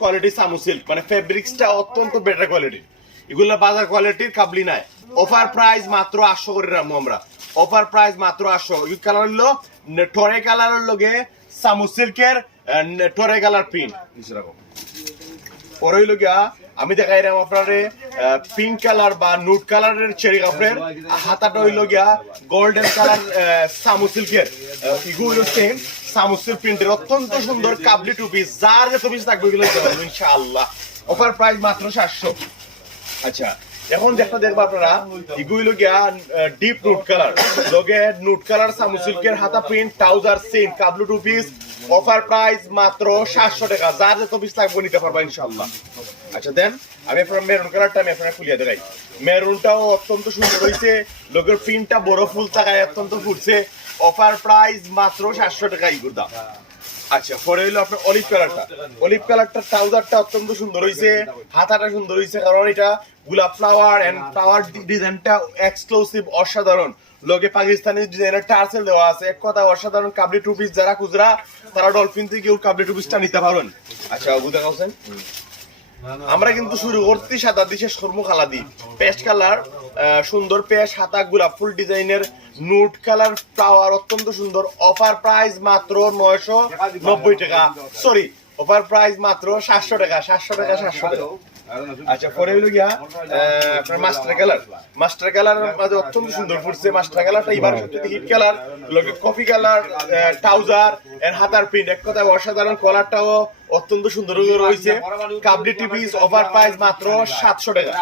Quality সামু silk মানে ফেব্রিক্সটা অত্যন্ত better quality এগুলো বাজার কোয়ালিটির কাবলি নাই। অফার প্রাইস মাত্র আটশো করে রাখব আমরা। অফার প্রাইস মাত্র আটশো। কালার হলো কালারের লগে সামু সিল্কের কালার পরে হইল গিয়া, আমি দেখাই রাম আপনারে পিঙ্ক কালার বা নুট কালারের চেরি কাপড়ের হাতাটা হইল গিয়া গোল্ডেন কালার সামু সিল্কের ইগু হইল সেম সামু সিল্ক প্রিন্টের অত্যন্ত সুন্দর কাবলি টু পিস যার থাকবে পারব ইনশাআল্লাহ। অফার প্রাইস মাত্র সাতশো। আচ্ছা এখন দেখব আপনারা, এগুলো গিয়া ডিপ নুট কালার লগে নুট কালার হাতা প্রিন্ট ট্রাউজার কাবলু টু পিস অফার প্রাইস মাত্র সাতশো টাকা। যার লাগবে নিতে পারবা, ইনশাআল্লাহ। আচ্ছা দেন, আমি মেরুন কালারটা আমি খুলিয়ে দেখাই। মেরুনটাও অত্যন্ত সুন্দর হয়েছে লোকের প্রিন্টটা বড় ফুল থাকায় অত্যন্ত ফুটছে। অফার প্রাইস মাত্র সাতশো টাকা ইগুর দাম আচ্ছা পরে হইল আপনার অলিভ কালারটা অলিভ কালারটা ট্রাউজারটা অত্যন্ত সুন্দর হয়েছে হাতাটা সুন্দর হয়েছে কারণ এটা গোলাপ ফ্লাওয়ার এন্ড ফ্লাওয়ার ডিজাইনটা এক্সক্লুসিভ অসাধারণ। লোকে পাকিস্তানি ডিজাইনের টার্সেল দেওয়া আছে। এক কথা অসাধারণ কাবলি টু পিস যারা খুচরা তারা ডলফিন থেকে ওর কাবলি টু পিসটা নিতে পারেন আচ্ছা বুঝতে পারছেন? আমরা কিন্তু শুরু করছি সাদা দিয়ে সর্ম খালা দি। পেস্ট কালার সুন্দর পেস্ট হাতা গোলাপ ফুল ডিজাইনের নুট কালার ফ্লাওয়ার অত্যন্ত সুন্দর। অফার প্রাইস মাত্র নয়শো নব্বই টাকা। সরি অফার প্রাইস মাত্র সাতশো টাকা সাতশো টাকা সাতশো টাকা। আচ্ছা পরে হইল গিয়া আপনার মাস্টার কালার মাস্টার কালার মাঝে অত্যন্ত সুন্দর ফুটছে মাস্টার কালারটা এবার সত্যি হিট কালার লোকে কফি কালার ট্রাউজার এর হাতার প্রিন্ট এক কথায় অসাধারণ কলারটাও অত্যন্ত সুন্দর রয়েছে। কাবলি টিপিস অফার প্রাইস মাত্র সাতশো টাকা।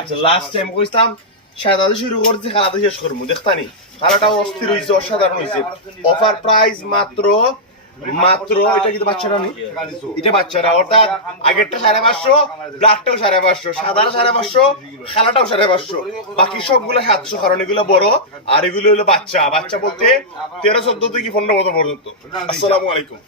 আচ্ছা লাস্ট টাইম কইতাম সাদাতে শুরু করছি খেলাতে শেষ করব। দেখতানি, খেলাটাও অস্থির হয়েছে অসাধারণ হয়েছে অফার প্রাইস মাত্র মাত্র এটা কিন্তু বাচ্চারা নেই। এটা বাচ্চারা অর্থাৎ আগেরটা সাড়ে পাঁচশো, ব্লাডটাও সাড়ে পাঁচশো সাদা সাড়ে পাঁচশো, খেলাটাও সাড়ে পাঁচশো। বাকি সবগুলো সাতশো, কারণ এগুলো বড়, আর এগুলো হলো বাচ্চা। বাচ্চা বলতে তেরো, চোদ্দ থেকে পনেরো বছর পর্যন্ত। আসসালাম আলাইকুম।